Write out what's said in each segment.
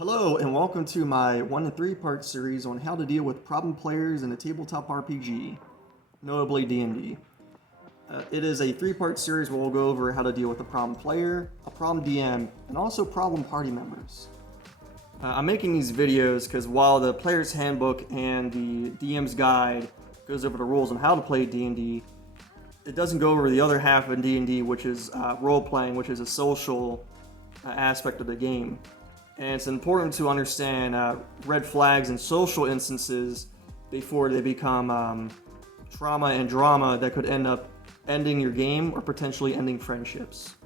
Hello and welcome to my 1 to 3 part series on how to deal with problem players in a tabletop RPG, notably D&D. It is a 3-part series where we'll go over how to deal with a problem player, a problem DM, and also problem party members. I'm making these videos because while the player's handbook and the DM's guide goes over the rules on how to play D&D, it doesn't go over the other half of D&D, which is role-playing, which is a social aspect of the game. And it's important to understand red flags in social instances before they become trauma and drama that could end up ending your game or potentially ending friendships.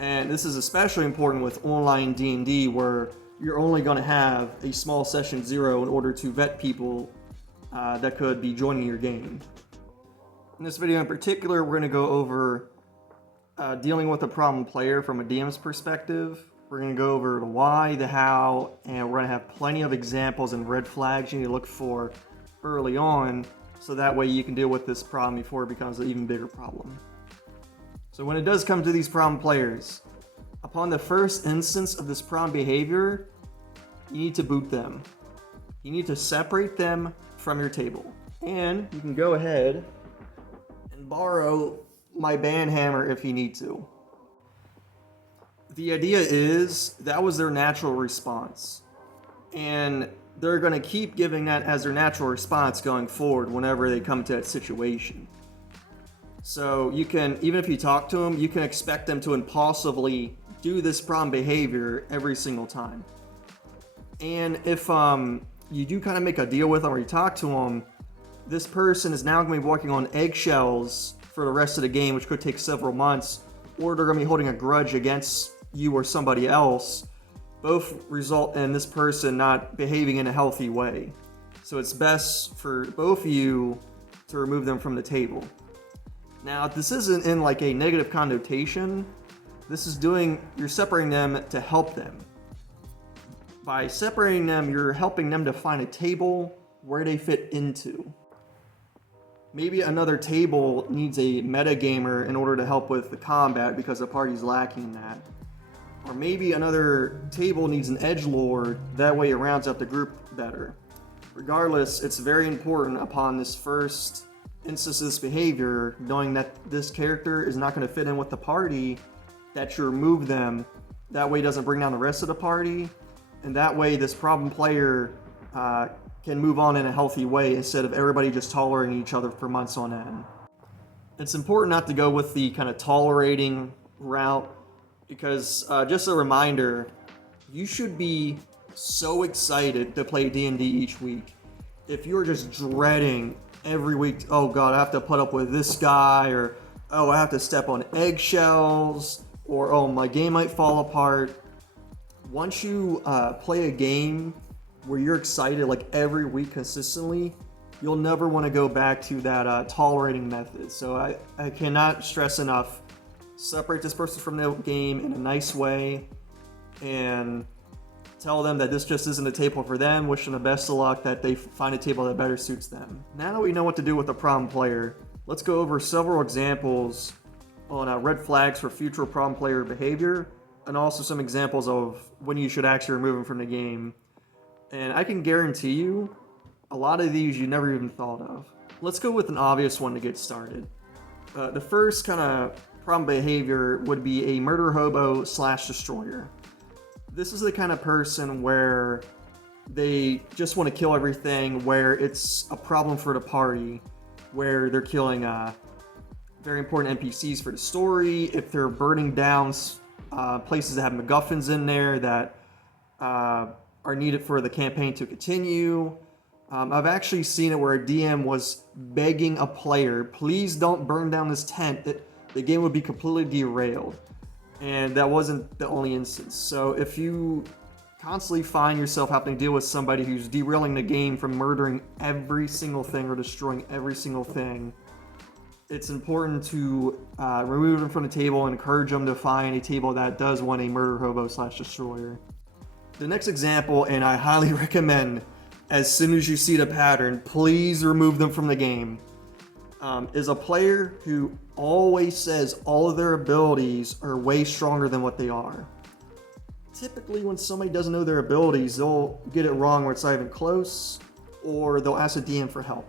And this is especially important with online D&D, where you're only going to have a small session 0 in order to vet people that could be joining your game. In this video in particular, we're going to go over dealing with a problem player from a DM's perspective. We're going to go over the why, the how, and we're going to have plenty of examples and red flags you need to look for early on, so that way you can deal with this problem before it becomes an even bigger problem. So when it does come to these problem players, upon the first instance of this problem behavior, you need to boot them. You need to separate them from your table. And you can go ahead and borrow my band hammer if you need to. The idea is that was their natural response, and they're going to keep giving that as their natural response going forward whenever they come to that situation. So you can, even if you talk to them, you can expect them to impulsively do this problem behavior every single time. And if you do kind of make a deal with them or you talk to them, this person is now going to be walking on eggshells for the rest of the game, which could take several months, or they're going to be holding a grudge against you or somebody else. Both result in this person not behaving in a healthy way. So it's best for both of you to remove them from the table. Now, this isn't in like a negative connotation. This is you're separating them to help them. By separating them, you're helping them to find a table where they fit into. Maybe another table needs a metagamer in order to help with the combat because the party's lacking that. Or maybe another table needs an edgelord, that way it rounds out the group better. Regardless, it's very important upon this first instance of this behavior, knowing that this character is not going to fit in with the party, that you remove them. That way it doesn't bring down the rest of the party, and that way this problem player can move on in a healthy way instead of everybody just tolerating each other for months on end. It's important not to go with the kind of tolerating route, because just a reminder, you should be so excited to play D&D each week. If you're just dreading every week, oh god, I have to put up with this guy, or oh, I have to step on eggshells, or oh, my game might fall apart. Once you play a game where you're excited like every week consistently, you'll never want to go back to that tolerating method. So I cannot stress enough, separate this person from the game in a nice way and tell them that this just isn't a table for them. Wish them the best of luck, that they find a table that better suits them. Now that we know what to do with a problem player, let's go over several examples on red flags for future problem player behavior, and also some examples of when you should actually remove them from the game. And I can guarantee you, a lot of these you never even thought of. Let's go with an obvious one to get started. The first kind of problem behavior would be a murder hobo / destroyer. This is the kind of person where they just want to kill everything, where it's a problem for the party, where they're killing very important NPCs for the story, if they're burning down places that have MacGuffins in there that are needed for the campaign to continue. I've actually seen it where a DM was begging a player, please don't burn down this tent. The game would be completely derailed. And that wasn't the only instance. So if you constantly find yourself having to deal with somebody who's derailing the game from murdering every single thing or destroying every single thing, it's important to remove them from the table and encourage them to find a table that does want a murder hobo / destroyer. The next example, and I highly recommend, as soon as you see the pattern, please remove them from the game, is a player who always says all of their abilities are way stronger than what they are. typically when somebody doesn't know their abilities, they'll get it wrong where it's not even close, or they'll ask a DM for help.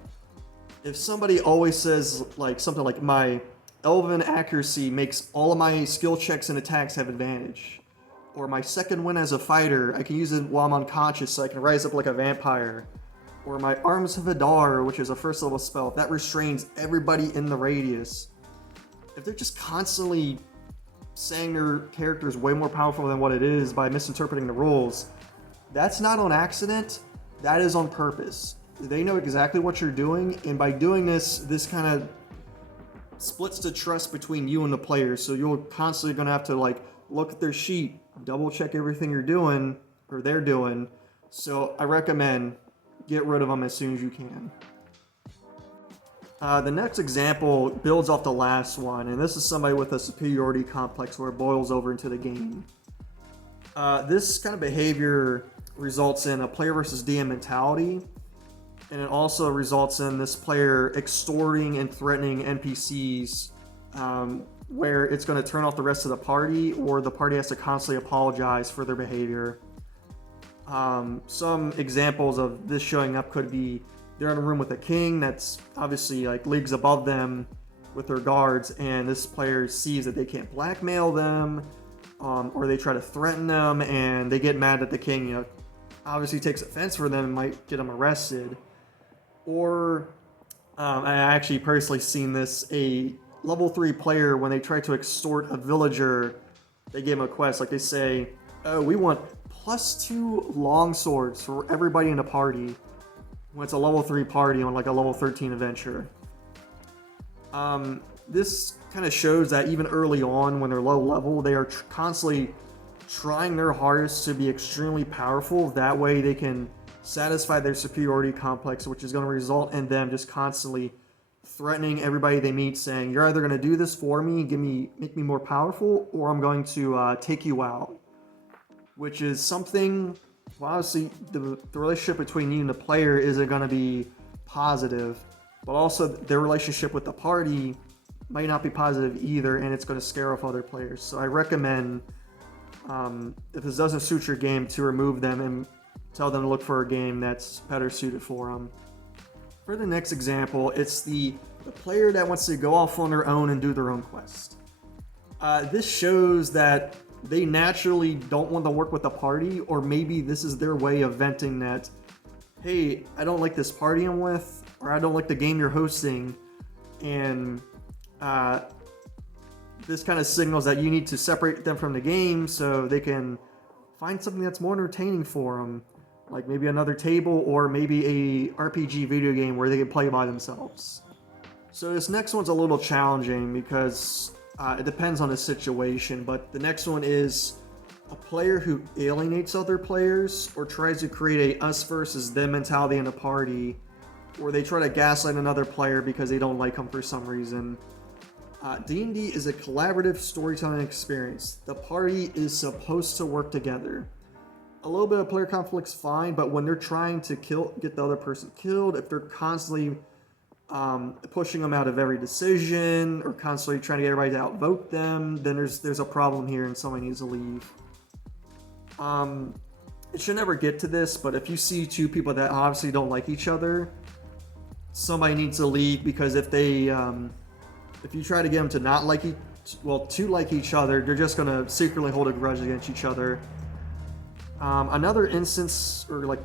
If somebody always says like something like, my elven accuracy makes all of my skill checks and attacks have advantage, or my second win as a fighter, I can use it while I'm unconscious so I can rise up like a vampire, or my Arms of Hadar, which is a first level spell, that restrains everybody in the radius. If they're just constantly saying their character is way more powerful than what it is by misinterpreting the rules, that's not on accident, that is on purpose. They know exactly what you're doing, and by doing this kind of splits the trust between you and the players, so you're constantly going to have to like look at their sheet, double check everything you're doing, or they're doing. So I recommend get rid of them as soon as you can. The next example builds off the last one, and this is somebody with a superiority complex where it boils over into the game. This kind of behavior results in a player versus DM mentality, and it also results in this player extorting and threatening NPCs, where it's going to turn off the rest of the party, or the party has to constantly apologize for their behavior. Some examples of this showing up could be they're in a room with a king that's obviously like leagues above them with their guards, and this player sees that they can't blackmail them, or they try to threaten them, and they get mad at the king, obviously takes offense for them and might get them arrested. Or I actually personally seen this, a level 3 player, when they try to extort a villager, they give them a quest, like they say, oh, we want +2 longswords for everybody in the party, when it's a level 3 party on like a level 13 adventure. This kind of shows that even early on, when they're low level, they are constantly trying their hardest to be extremely powerful. That way they can satisfy their superiority complex, which is going to result in them just constantly threatening everybody they meet, saying, you're either going to do this for me, make me more powerful, or I'm going to take you out. Which is something, well, obviously the relationship between you and the player isn't going to be positive, but also their relationship with the party might not be positive either, and it's going to scare off other players. So I recommend, if this doesn't suit your game, to remove them and tell them to look for a game that's better suited for them. For the next example, it's the player that wants to go off on their own and do their own quest. This shows that they naturally don't want to work with the party, or maybe this is their way of venting that, hey, I don't like this party I'm with, or I don't like the game you're hosting, and this kind of signals that you need to separate them from the game so they can find something that's more entertaining for them, like maybe another table, or maybe a RPG video game where they can play by themselves. So this next one's a little challenging because it depends on the situation, but the next one is a player who alienates other players or tries to create a us versus them mentality in a party, or they try to gaslight another player because they don't like them for some reason. D&D is a collaborative storytelling experience. The party is supposed to work together. A little bit of player conflict's fine, but when they're trying to get the other person killed, if they're constantly pushing them out of every decision, or constantly trying to get everybody to outvote them, then there's a problem here and somebody needs to leave. It should never get to this, but if you see two people that obviously don't like each other, somebody needs to leave, because if you try to get them to not like to like each other, they're just going to secretly hold a grudge against each other. Another instance or like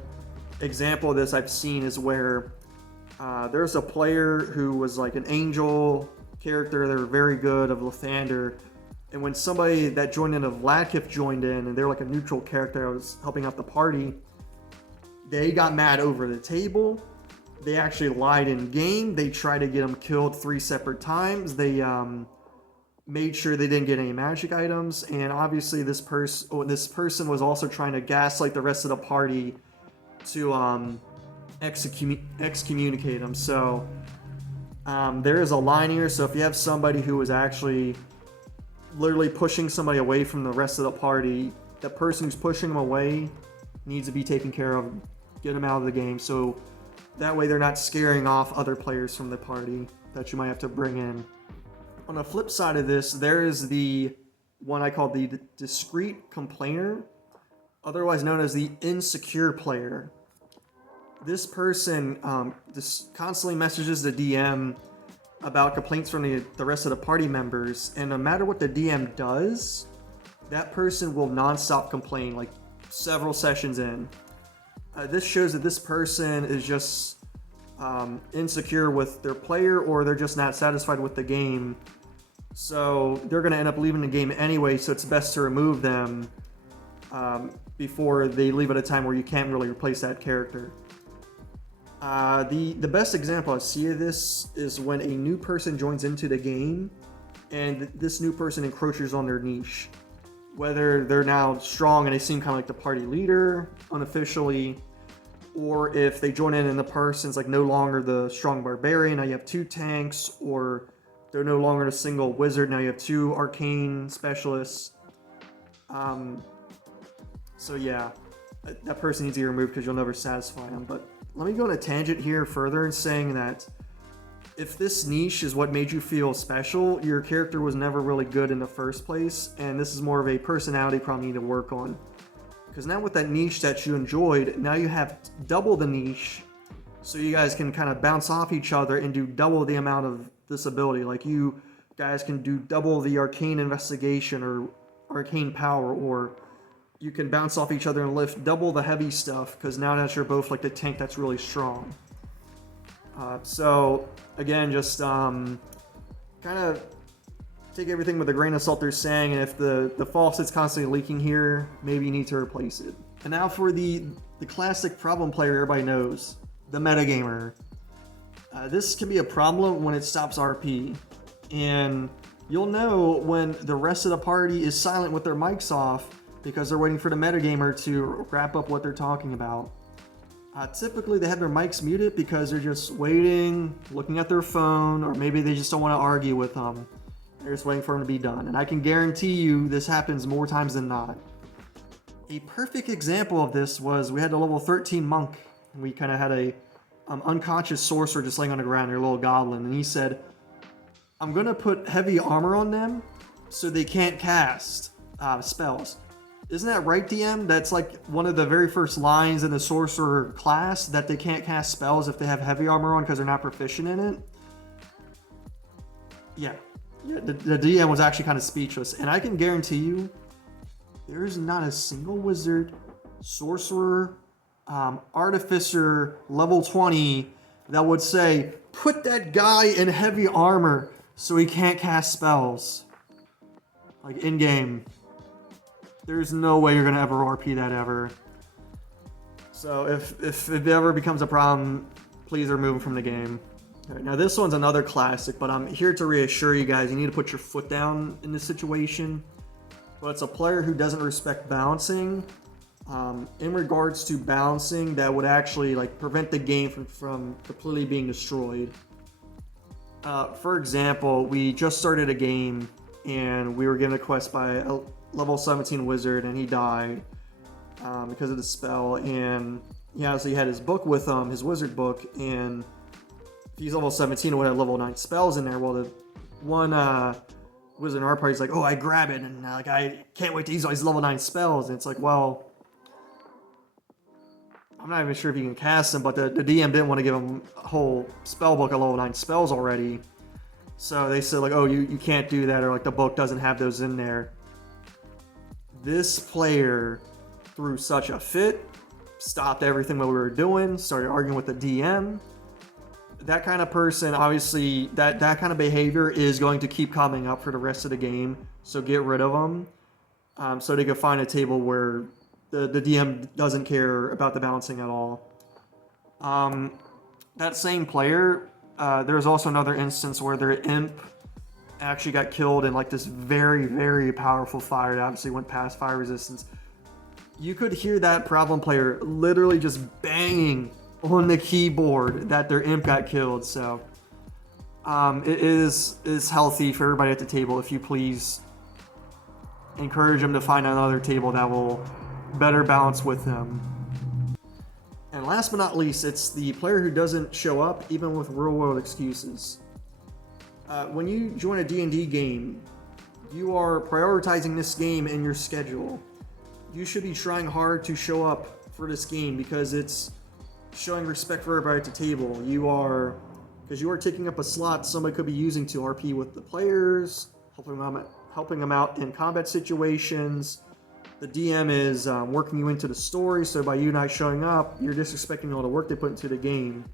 example of this I've seen is where there's a player who was like an angel character. They were very good of Lathander, and when somebody that joined in of Vladkif joined in, and they're like a neutral character that was helping out the party, they got mad over the table. They actually lied in game. They tried to get him killed 3 separate times. They made sure they didn't get any magic items, and obviously this person was also trying to gaslight the rest of the party to excommunicate them. So there is a line here. So if you have somebody who is actually literally pushing somebody away from the rest of the party, the person who's pushing them away needs to be taken care of. Get them out of the game, so that way they're not scaring off other players from the party that you might have to bring in. On the flip side of this, there is the one I call the discreet complainer. otherwise known as the insecure player. This person just constantly messages the DM about complaints from the rest of the party members, and no matter what the DM does, that person will non-stop complain, like several sessions in. This shows that this person is just insecure with their player, or they're just not satisfied with the game. So they're going to end up leaving the game anyway, so it's best to remove them before they leave at a time where you can't really replace that character. The best example I see of this is when a new person joins into the game and this new person encroaches on their niche. Whether they're now strong and they seem kind of like the party leader unofficially, or if they join in and the person's like no longer the strong barbarian, now you have 2 tanks, or they're no longer a single wizard, now you have 2 arcane specialists. So yeah, that person needs to be removed because you'll never satisfy them. But let me go on a tangent here further in saying that if this niche is what made you feel special, your character was never really good in the first place, and this is more of a personality problem you need to work on. Because now with that niche that you enjoyed, now you have double the niche, so you guys can kind of bounce off each other and do double the amount of this ability. Like you guys can do double the arcane investigation or arcane power, or you can bounce off each other and lift double the heavy stuff, because now that you're both like the tank that's really strong. So again, just kind of take everything with a grain of salt they're saying, and if the faucet's constantly leaking here, maybe you need to replace it. And now for the classic problem player everybody knows, the metagamer. This can be a problem when it stops RP, and you'll know when the rest of the party is silent with their mics off because they're waiting for the metagamer to wrap up what they're talking about. Typically they have their mics muted because they're just waiting, looking at their phone, or maybe they just don't want to argue with them. They're just waiting for them to be done. And I can guarantee you this happens more times than not. A perfect example of this was we had a level 13 monk, and we kind of had a unconscious sorcerer just laying on the ground, their little goblin, and he said, I'm going to put heavy armor on them so they can't cast spells. Isn't that right, DM? That's like one of the very first lines in the sorcerer class, that they can't cast spells if they have heavy armor on because they're not proficient in it. Yeah, the DM was actually kind of speechless, and I can guarantee you there's not a single wizard, sorcerer, artificer, level 20 that would say, put that guy in heavy armor so he can't cast spells. Like in-game. There's no way you're going to ever RP that ever. So if it ever becomes a problem, please remove him from the game. Right, now this one's another classic, but I'm here to reassure you guys, you need to put your foot down in this situation. But it's a player who doesn't respect balancing. In regards to balancing, that would actually like prevent the game from completely being destroyed. For example, we just started a game and we were given a quest by a level 17 wizard, and he died because of the spell. And he obviously had his book with him, his wizard book, and if he's level 17, it would have level 9 spells in there. Well, the one wizard in our party's like, oh, I grab it, and like I can't wait to use all these level 9 spells. And it's like, well, I'm not even sure if you can cast them, but the DM didn't want to give him a whole spell book of level 9 spells already. So they said like, oh, you can't do that, or like the book doesn't have those in there. This player threw such a fit, stopped everything that we were doing, started arguing with the DM. That kind of person, obviously, that kind of behavior is going to keep coming up for the rest of the game, so get rid of them, so they can find a table where the DM doesn't care about the balancing at all. That same player, there's also another instance where their imp actually got killed in like this very, very powerful fire that obviously went past fire resistance. You could hear that problem player literally just banging on the keyboard that their imp got killed. So it is healthy for everybody at the table if you please encourage them to find another table that will better balance with them. And last but not least, it's the player who doesn't show up even with real world excuses. When you join a D&D game, you are prioritizing this game in your schedule. you should be trying hard to show up for this game because it's showing respect for everybody at the table. Because you are taking up a slot somebody could be using to RP with the players, helping them out in combat situations. The DM is working you into the story, so by you not showing up, you're disrespecting all the work they put into the game.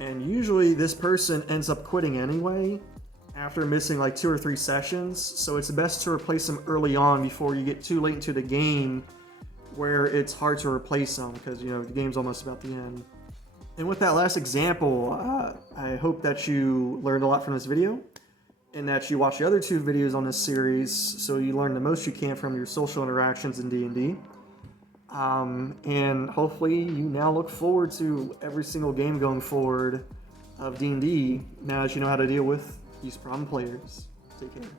And usually this person ends up quitting anyway after missing like 2 or 3 sessions, so it's best to replace them early on before you get too late into the game where it's hard to replace them because, you know, the game's almost about the end. And with that last example, I hope that you learned a lot from this video and that you watch the other 2 videos on this series so you learn the most you can from your social interactions in D&D. And hopefully you now look forward to every single game going forward of D&D now that you know how to deal with these problem players. Take care.